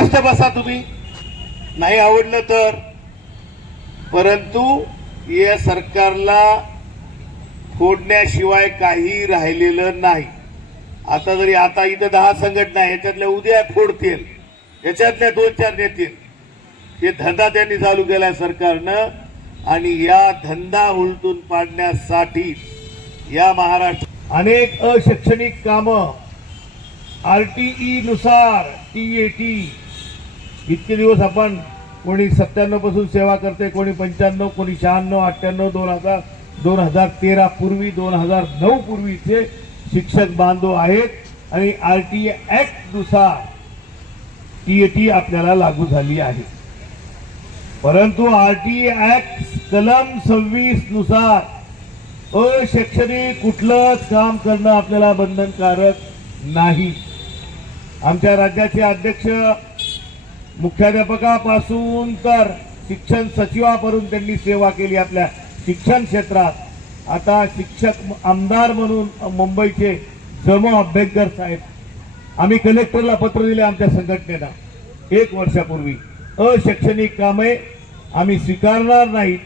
स्वस्थ बसा तुम्ही, नाही आवडलं तर. परंतु या सरकारला फोडण्याशिवाय काही राहिलेलं नाही. आता जरी आता इथं 10 संघटना आहे, याच्यातल्या उद्या फोडतील, याच्यातल्या 2-4 नेतील. हे धंदा त्यांनी चालू केलाय सरकारनं, आणि या धंदा उलटून पाडण्यासाठी या महाराष्ट्र अनेक अशैक्षणिक कामं RTE नुसार TAT इतके दिवस आपण कोणी 97 पासून सेवा करते, कोणी 95, कोणी 96, 98, 2013 पूर्वी, 2009 पूर्वीचे शिक्षक बांधव आहेत आणि RTE ऍक्ट नुसार TAT आपल्याला लागू झाली आहे. परंतु RTE ऍक्ट कलम 26 नुसार अशैक्षणिक कुठलंच काम करणं आपल्याला बंधनकारक नाही. आमच्या राज्याचे अध्यक्ष मुख्याध्यापकापासून तर शिक्षण सचिवापर्यंत त्यांनी सेवा केली आपल्या शिक्षण क्षेत्रात. आता शिक्षक आमदार म्हणून मुंबईचे जमो अभ्यंकर साहेब, आम्ही कलेक्टरला पत्र दिले आमच्या संघटनेनं 1 वर्षापूर्वी, अशैक्षणिक कामे आम्ही स्वीकारणार नाहीत.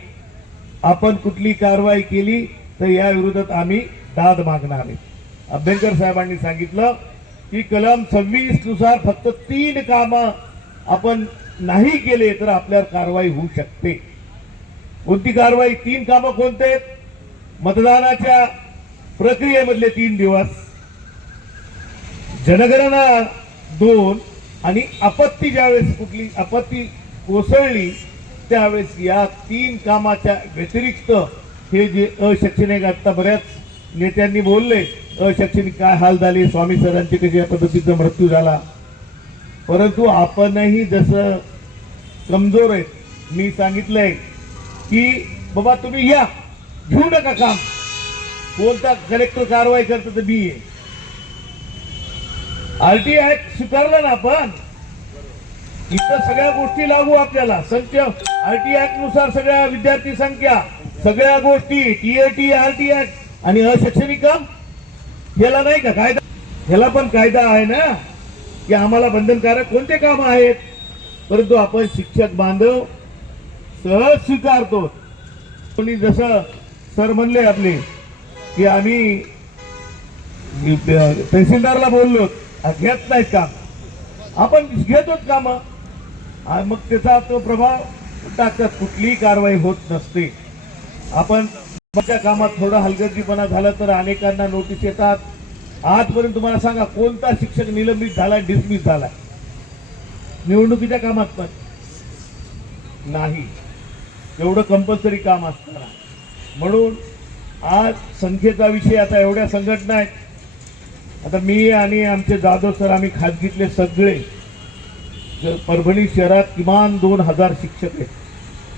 आपण कुठली कारवाई केली तर या विरोधात आम्ही दाद मागणार आहे. अभ्यंकर साहेबांनी सांगितलं की कलम 26 नुसार फक्त 3 कामं आपण नाही केले तर आपल्यावर कारवाई होऊ शकते. कोणती कारवाई? 3 कामं कोणते? मतदानाच्या प्रक्रियेमधले 3 दिवस, जनगणना 2, आणि आपत्ती, ज्यावेळेस कुठली आपत्ती कोसळली त्यावेळेस या 3 कामाच्या व्यतिरिक्त हे जे अशैक्षणिक, आता बऱ्याच नेत्यांनी बोलले अशैक्षणिक काय हाल झाले, स्वामी सरांचे कशा पद्धतीचा मृत्यू झाला. परंतु आपणही जसं कमजोर आहेत, मी सांगितलंय की बाबा तुम्ही या, घेऊ नका काम. कोणता कलेक्टर कारवाई करतो तर मी आहे. RTE ऍक्ट स्वीकारला ना आपण, इतर सगळ्या गोष्टी लागू आपल्याला. संख्या RTE ऍक्ट नुसार सगळ्या विद्यार्थी संख्या, सगळ्या गोष्टी, TAT, RTE ऍक्ट आणि अशैक्षणिक काम याला नाही का कायदा? ह्याला पण कायदा आहे ना की आम्हाला बंधनकारक कोणते काम आहेत. परंतु आपण शिक्षक बांधव सहज स्वीकारतो. कोणी जसं सर म्हणले आपले की आम्ही तहसीलदारला बोललो घेत नाहीत काम, आपण घेतोच काम, मग त्याचा तो प्रभाव टाकतात. कुठलीही कारवाई होत नसते. आपण त्या कामात थोडा हलगर्जीपणा झाला तर अनेकांना नोटीस येतात. आजपर्यंत तुम्हाला सांगा कोणता शिक्षक निलंबित झाला, डिसमिस झाला निवडणुकीच्या कामात? पण नाही. एवढं कंपल्सरी काम असताना. म्हणून आज संख्येचा विषय, आता एवढ्या संघटना आहेत. आता मी आणि आमचे जाधव सर, आम्ही खाजगीतले सगळे परभणी शहरात किमान 2000 शिक्षक आहेत.